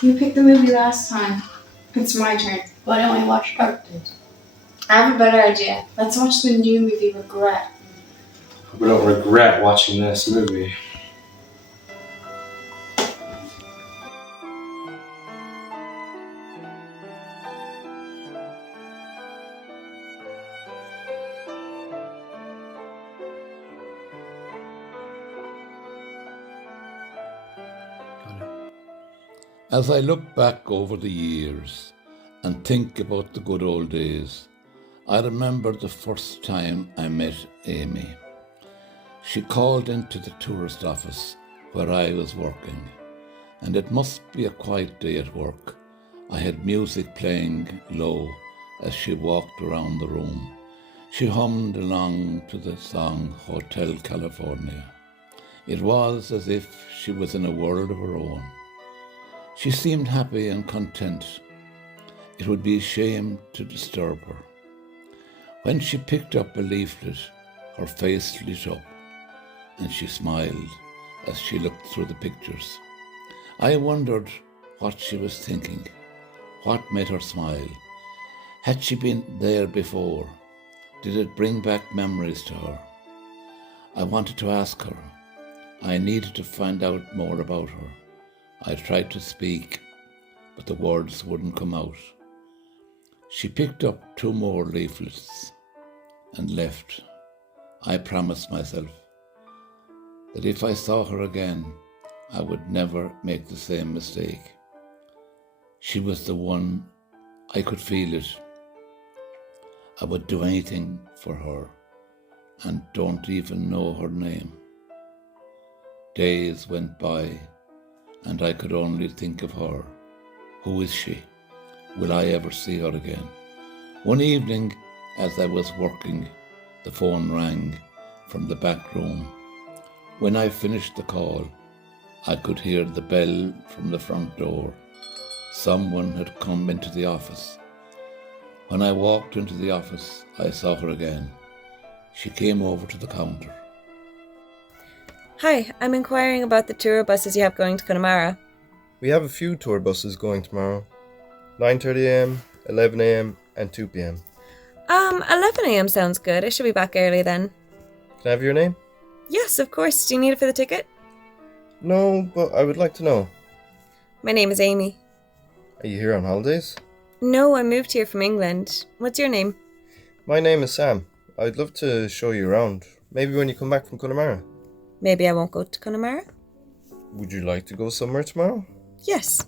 You picked the movie last time. It's my turn. Why don't we watch Dark Days? I have a better idea. Let's watch the new movie, Regret. We don't regret watching this movie. As I look back over the years and think about the good old days, I remember the first time I met Amy. She called into the tourist office where I was working, and it must be a quiet day at work. I had music playing low as she walked around the room. She hummed along to the song Hotel California. It was as if she was in a world of her own. She seemed happy and content. It would be a shame to disturb her. When she picked up a leaflet, her face lit up, and she smiled as she looked through the pictures. I wondered what she was thinking. What made her smile? Had she been there before? Did it bring back memories to her? I wanted to ask her. I needed to find out more about her. I tried to speak, but the words wouldn't come out. She picked up 2 more leaflets and left. I promised myself that if I saw her again, I would never make the same mistake. She was the one. I could feel it. I would do anything for her and don't even know her name. Days went by and I could only think of her. Who is she? Will I ever see her again? One evening, as I was working, the phone rang from the back room. When I finished the call, I could hear the bell from the front door. Someone had come into the office. When I walked into the office, I saw her again. She came over to the counter. Hi, I'm inquiring about the tour buses you have going to Connemara. We have a few tour buses going tomorrow. 9:30 a.m, 11 a.m, and 2 p.m. 11 a.m. sounds good. I should be back early then. Can I have your name? Yes, of course. Do you need it for the ticket? No, but I would like to know. My name is Amy. Are you here on holidays? No, I moved here from England. What's your name? My name is Sam. I'd love to show you around. Maybe when you come back from Connemara. Maybe I won't go to Connemara? Would you like to go somewhere tomorrow? Yes.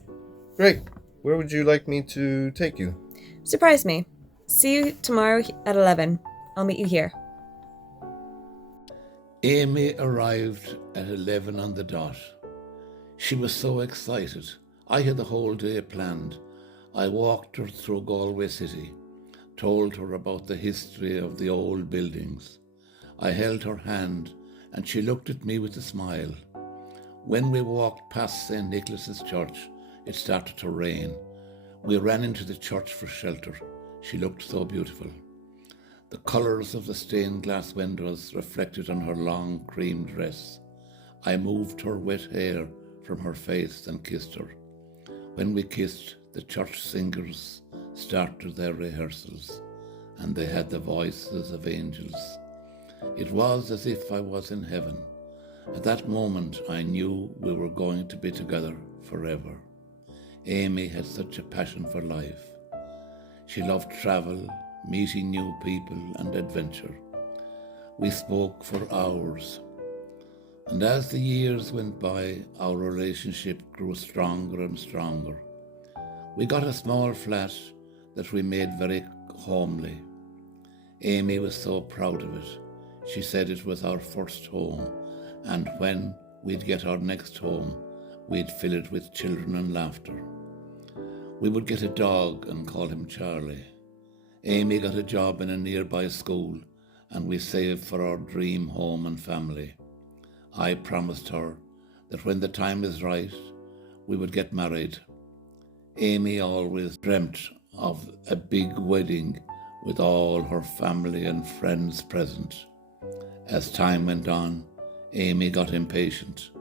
Great. Where would you like me to take you? Surprise me. See you tomorrow at 11. I'll meet you here. Amy arrived at 11 on the dot. She was so excited. I had the whole day planned. I walked her through Galway City, told her about the history of the old buildings. I held her hand and she looked at me with a smile. When we walked past St. Nicholas's Church, it started to rain. We ran into the church for shelter. She looked so beautiful. The colours of the stained glass windows reflected on her long cream dress. I moved her wet hair from her face and kissed her. When we kissed, the church singers started their rehearsals, and they had the voices of angels. It was as if I was in heaven. At that moment, I knew we were going to be together forever. Amy had such a passion for life. She loved travel, meeting new people and adventure. We spoke for hours. And as the years went by, our relationship grew stronger and stronger. We got a small flat that we made very homely. Amy was so proud of it. She said it was our first home, and when we'd get our next home, we'd fill it with children and laughter. We would get a dog and call him Charlie. Amy got a job in a nearby school, and we saved for our dream home and family. I promised her that when the time is right, we would get married. Amy always dreamt of a big wedding with all her family and friends present. As time went on, Amy got impatient.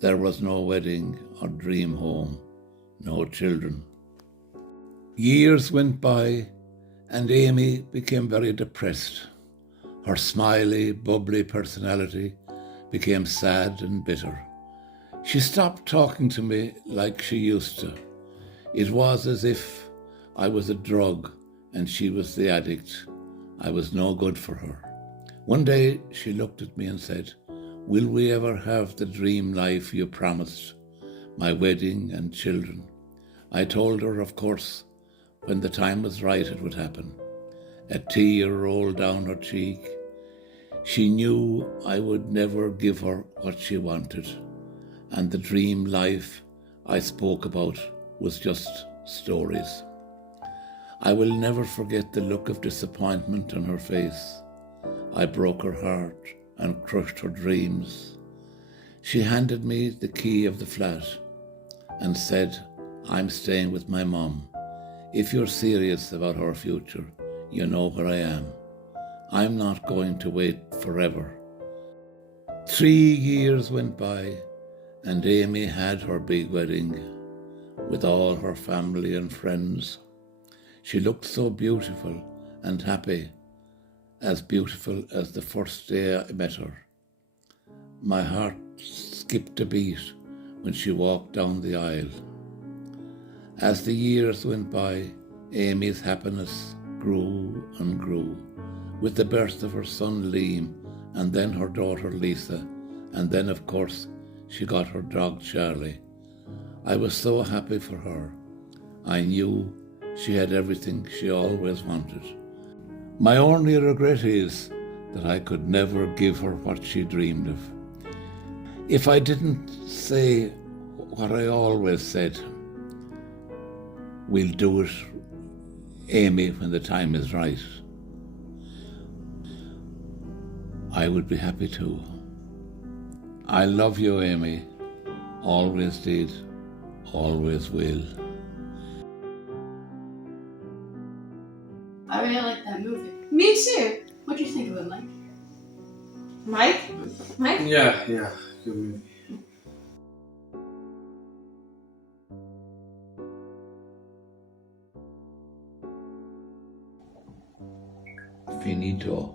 There was no wedding or dream home, no children. Years went by and Amy became very depressed. Her smiley, bubbly personality became sad and bitter. She stopped talking to me like she used to. It was as if I was a drug and she was the addict. I was no good for her. One day she looked at me and said, "Will we ever have the dream life you promised? My wedding and children?" I told her, of course, when the time was right it would happen. A tear rolled down her cheek. She knew I would never give her what she wanted, and the dream life I spoke about was just stories. I will never forget the look of disappointment on her face. I broke her heart and crushed her dreams. She handed me the key of the flat and said, "I'm staying with my mum. If you're serious about our future, you know where I am. I'm not going to wait forever." 3 years went by and Amy had her big wedding with all her family and friends. She looked so beautiful and happy, as beautiful as the first day I met her. My heart skipped a beat when she walked down the aisle. As the years went by, Amy's happiness grew and grew, with the birth of her son Liam, and then her daughter Lisa, and then of course she got her dog Charlie. I was so happy for her. I knew she had everything she always wanted. My only regret is that I could never give her what she dreamed of. If I didn't say what I always said, "We'll do it, Amy, when the time is right," I would be happy too. I love you, Amy. Always did, always will. I really like that movie. Me too. What do you think of it, Mike? Mike? Mike? Yeah, good movie. Finito.